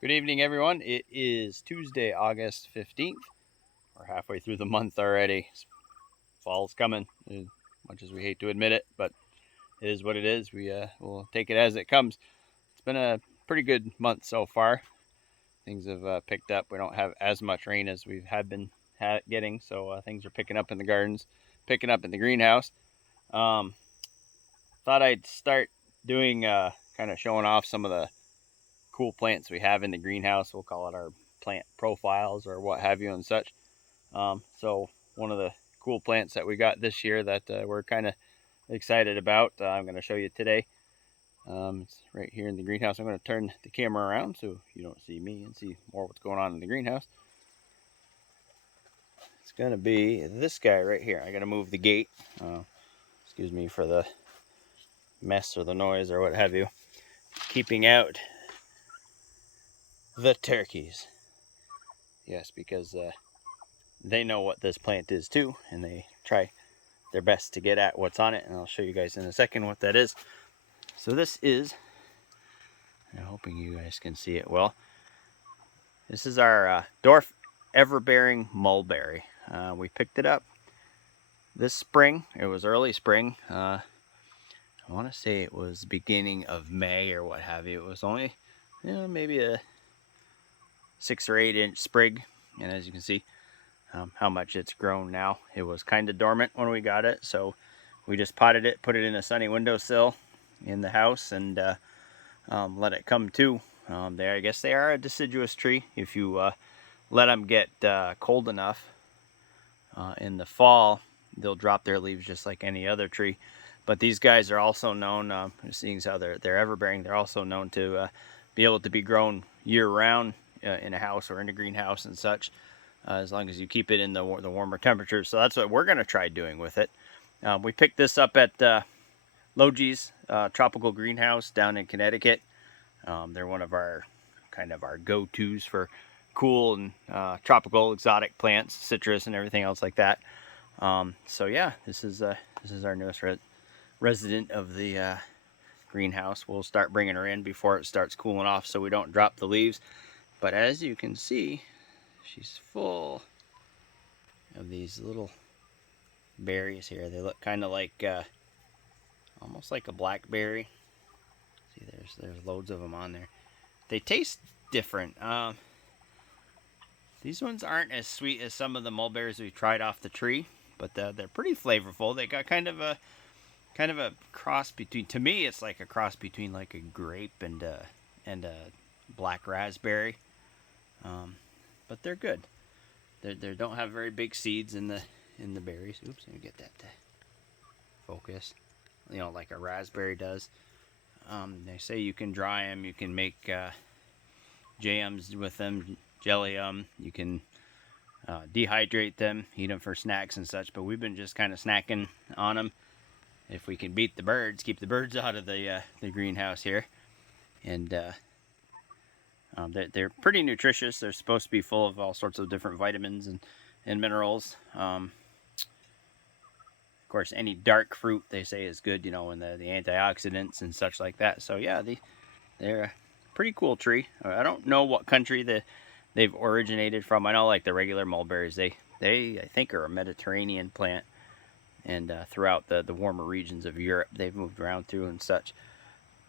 Good evening, everyone. It is Tuesday, August 15th. We're halfway through the month already. Fall's coming, as much as we hate to admit it, but it is what it is. We'll take it as it comes. It's been a pretty good month so far. Things have picked up. We don't have as much rain as we have been getting, so things are picking up in the gardens, picking up in the greenhouse. Um, Thought I'd start doing kind of showing off some of the cool plants we have in the greenhouse. We'll call it our plant profiles or what have you and such. So one of the cool plants that we got this year that we're kind of excited about, I'm going to show you today. It's right here in the greenhouse. I'm going to turn the camera around so you don't see me and see more what's going on in the greenhouse. It's going to be this guy right here. I got to move the gate. Excuse me for the mess or the noise or what have you. Keeping out the turkeys. Yes, because they know what this plant is too, and they try their best to get at what's on it, and I'll show you guys in a second what that is. So this is, I'm hoping you guys can see it well, this is our Dwarf Everbearing Mulberry. We picked it up this spring. It was early spring. I want to say it was beginning of May or what have you. It was only maybe a 6 or 8 inch sprig, and as you can see how much it's grown now. It was kind of dormant when we got it, so we just potted it, put it in a sunny windowsill in the house, and let it come to. I guess they are a deciduous tree. If you let them get cold enough in the fall, they'll drop their leaves just like any other tree. But these guys are also known, seeing as how they're everbearing, they're also known to be able to be grown year-round in a house or in a greenhouse and such, as long as you keep it in the warmer temperatures. So that's what we're going to try doing with it. We picked this up at Logi's Tropical Greenhouse down in Connecticut. They're one of our go-tos for cool and tropical exotic plants, citrus and everything else like that. So yeah, this is our newest resident of the greenhouse. We'll start bringing her in before it starts cooling off so we don't drop the leaves. But as you can see, she's full of these little berries here. They look kind of like almost like a blackberry. See, there's loads of them on there. They taste different. These ones aren't as sweet as some of the mulberries we tried off the tree, but they're pretty flavorful. They got kind of a cross between. To me, it's like a cross between like a grape and a black raspberry. But they're good. They don't have very big seeds in the berries. Oops, let me get that to focus. You know, like a raspberry does. They say you can dry them. You can make jams with them, jelly them. You can dehydrate them, eat them for snacks and such. But we've been just kind of snacking on them. If we can beat the birds, keep the birds out of the greenhouse here. And they're pretty nutritious. They're supposed to be full of all sorts of different vitamins and minerals. Of course, any dark fruit they say is good, you know, and the antioxidants and such like that. So yeah, they're a pretty cool tree. I don't know what country they've originated from. I know like the regular mulberries, they I think are a Mediterranean plant, and throughout the warmer regions of Europe they've moved around through and such.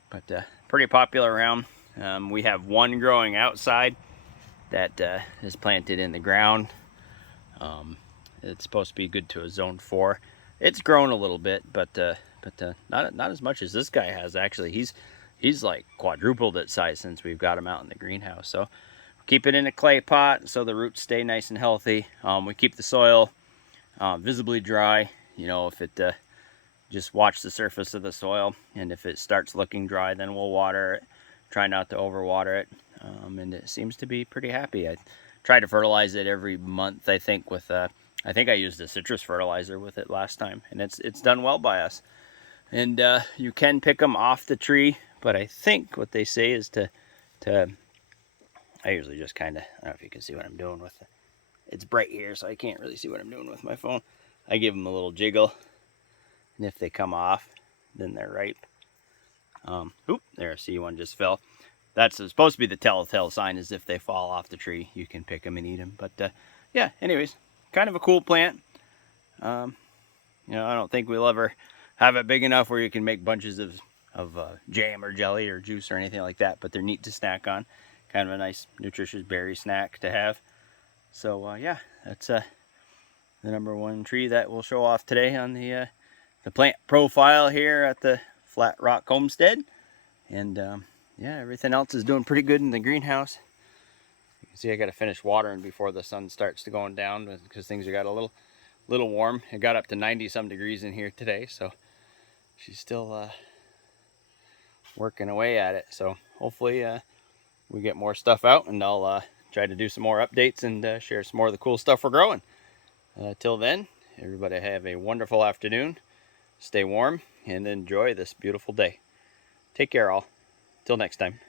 But pretty popular around. We have one growing outside that is planted in the ground. It's supposed to be good to a zone 4. It's grown a little bit, but not as much as this guy has. Actually, he's like quadrupled its size since we've got him out in the greenhouse. So keep it in a clay pot so the roots stay nice and healthy. We keep the soil visibly dry. You know, if it just watch the surface of the soil, and if it starts looking dry, then we'll water it. Try not to overwater it, and it seems to be pretty happy. I try to fertilize it every month. I think with I think I used a citrus fertilizer with it last time, and it's done well by us. And you can pick them off the tree, but I think what they say is to I usually just kind of, I don't know if you can see what I'm doing with it. It's bright here, so I can't really see what I'm doing with my phone. I give them a little jiggle, and if they come off, then they're ripe. Oop, there, see, one just fell. that's supposed to be the telltale sign, is if they fall off the tree, you can pick them and eat them. But yeah, anyways, kind of a cool plant. You know, I don't think we'll ever have it big enough where you can make bunches of jam or jelly or juice or anything like that, but they're neat to snack on. Kind of a nice nutritious berry snack to have. So yeah, that's the number one tree that we'll show off today on the plant profile here at the Flat Rock Homestead. And yeah, everything else is doing pretty good in the greenhouse. You can see I got to finish watering before the sun starts to going down, because things got a little warm. It got up to 90 some degrees in here today, so she's still working away at it. So hopefully we get more stuff out, and I'll try to do some more updates and share some more of the cool stuff we're growing. Till then, everybody have a wonderful afternoon. Stay warm and enjoy this beautiful day. Take care all. Till next time.